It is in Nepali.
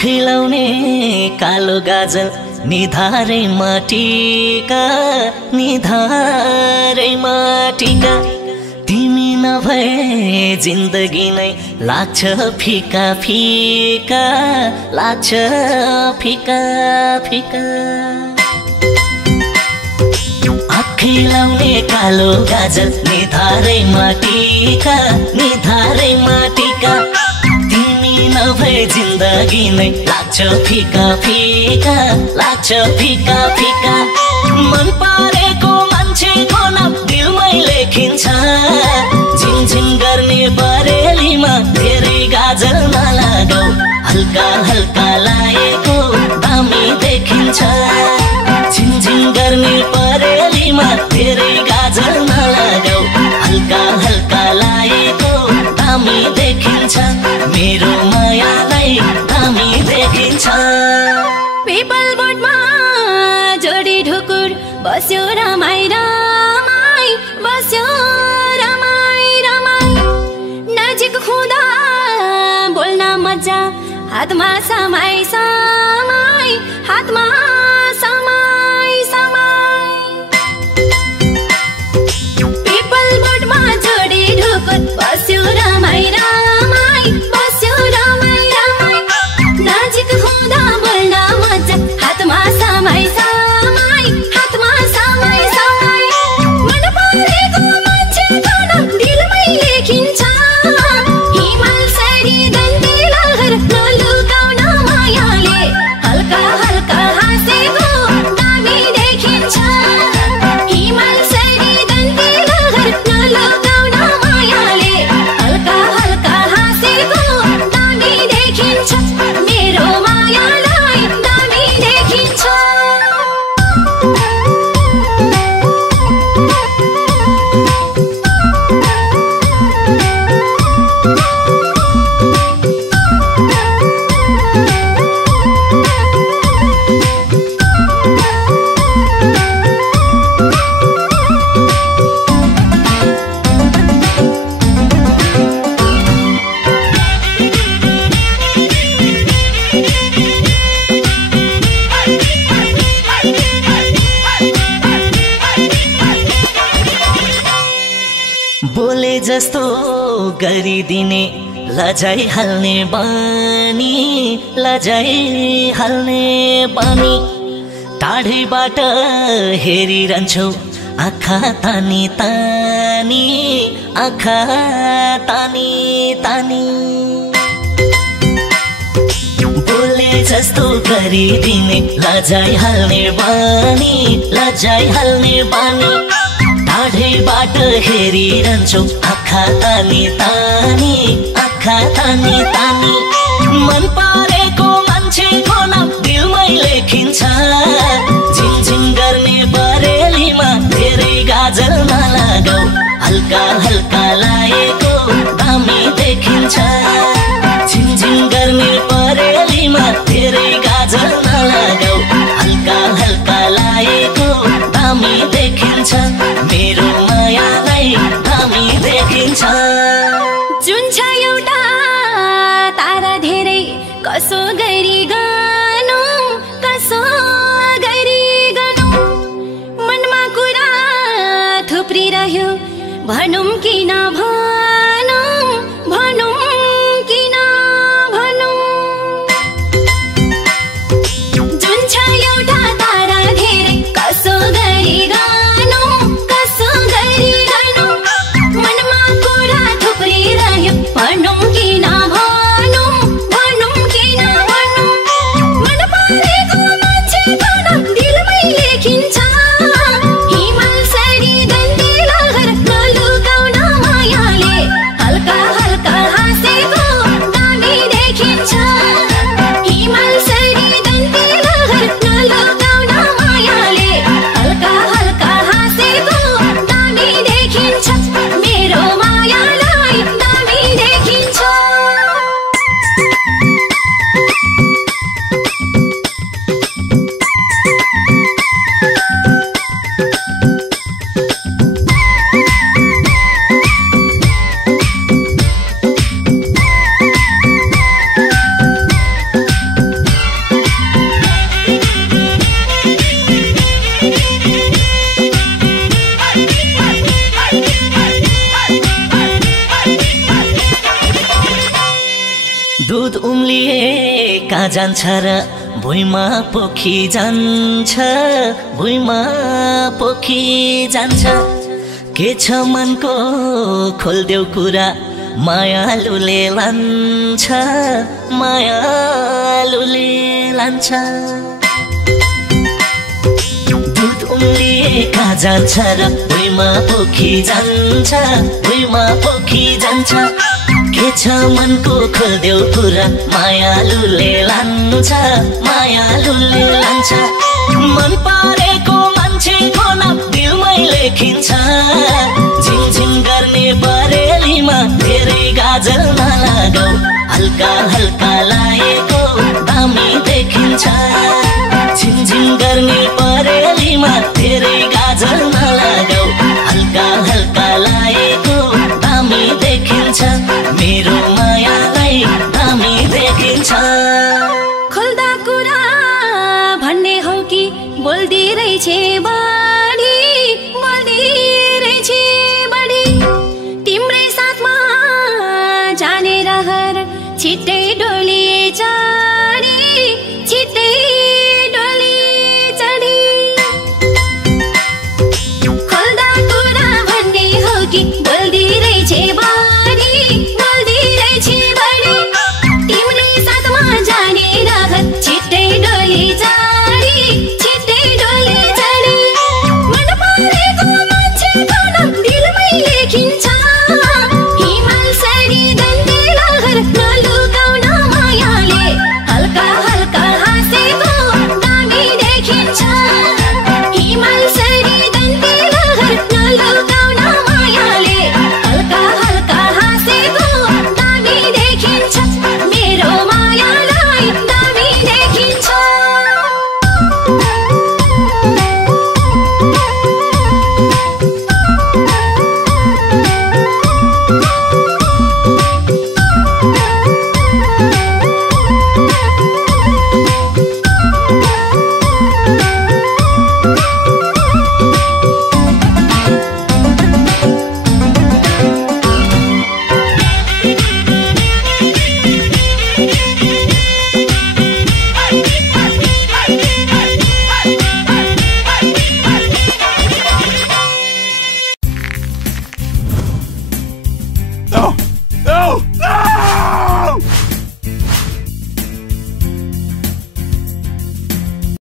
खिलाउने कालो गाजल निधारैमा टीका निधारैमा टीका तिमी नभए जिन्दगी नै लाग्छ फिका फिका लाग्छ फिका फिका खिलाउने कालो गाजल निधारैमा टीका निधारैमा टीका तिमी नभए जिन्दगी नै लाग्छ फिका फिका लाग्छ फिका फिका मन पारेको मान्छेको नाम दिलमै लेखिन्छ झिङझिङ गर्ने बरेलीमा धेरै गाजल नलागौ हल्का हल्का लागेको दामी देखिन्छ झिङझिङ गर्ने बरेलीमा धेरै गाजल नलागौ हल्का हल्का लागेको दामी देखिन्छ मेरो मायालाई दामी देखिन्छ पिपल बोटमा जोडी ढुकुर बस्यो रमाई रमाई बस्यो रमाई रमाई नजिक हुँदा बोल्न मजा हातमा समाई समाई हातमा समाई समाई पिपल बोटमा जोडी ढुकुर बस्यो रमाई रमाई बस्यो रमाई रमाई नजिक हुँदा बोल्न मजा हातमा समाई समाई हातमा समाई समाई मन परेको मान्छेको नाम दिलमै लेखिन्छ हिमाल साडी दन्ती लहर नलुकाउन मायाले हल्का हल्का हाँसेको दामी देखिन्छ हिमाल साडी दन्ती लहर नलुकाउन मायाले हल्का हल्का हाँसेको दामी देखिन्छ मेरो मायालाई दामी देखिन्छ बोले जस्तो गरिदिने लजाइ हाल्ने बानी लजाइ हाल्ने बानी टाढैबाट हेरिरहन्छौ आँखा तानी तानी आँखा तानी तानी बोले जस्तो गरिदिने लजाइ हाल्ने बानी लजाइ हाल्ने बानी टाढैबाट हेरिरहन्छौ आँखा तानी तानी आँखा तानी तानी मन पारेको मान्छेको नाम दिलमै लेखिन्छ झिङझिङ गर्ने बरेलीमा धेरै गाजल नलागौ हल्का हल्का लागेको दामी देखिन्छ झिङझिङ गर्ने बरेलीमा धेरै गाजल नलागौ हल्का हल्का लागेको दामी देखिन्छ मेरो मायालाई दामी देखिन्छ जुन छ एउटा तारा धेरै कसो गरी गानु कसो गरी गानु मनमा कुरा थुप्रिरह्यो भनौँ कि नभनौँ दुध उम्लिएका जान्छ र भुइँमा पोखी जान्छ भुइँमा पोखी जान्छ के छ मनको खोल्देऊ कुरा मायालुले लान्छ मायालुले लान्छ दुध उम्लिएका जान्छ र भुइँमा पोखी जान्छ भुइँमा पोखी जान्छ के छ मनको खोल्देऊ कुरा मायालुले लान्छ मायालुले लान्छ मन पारेको मान्छेको नाम दिलमै लेखिन्छ झिङझिङ गर्ने बरेलीमा धेरै गाजल नलागौ हल्का हल्का लागेको दामी देखिन्छ झिङझिङ गर्ने बरेलीमा धेरै गाजल नलागौ हल्का हल्का लागेको दामी देखिन्छ मेरो मायालाई दामी देखिन्छ खोल्दा कुरा भन्ने हो कि बोल्दै रहेछे बढी बोल्दै रहेछे बढी तिम्रै साथमा जाने रहर छिट्टै डोली चढी छिट्टै डोली चढी खोल्दा कुरा भन्ने हो कि बोल्दै रहेछे बढी बोल्दै रहेछे बढी तिम्रै साथमा जाने रहर छिट्टै डोली चढी छिट्टै डोली चढी मन परेको मान्छेको नाम दिलमै लेखिन्छ हिमाल सरी दन्ते लहर नलुकाउन मायाले हल्का हल्का हाँसेको दामी देखिन्छ हिमाल सरी दन्ते लहर नलुकाउन मायाले हल्का हल्का हाँसेको दामी देखिन्छ मेरो मायालाई दामी देखिन्छ Oh!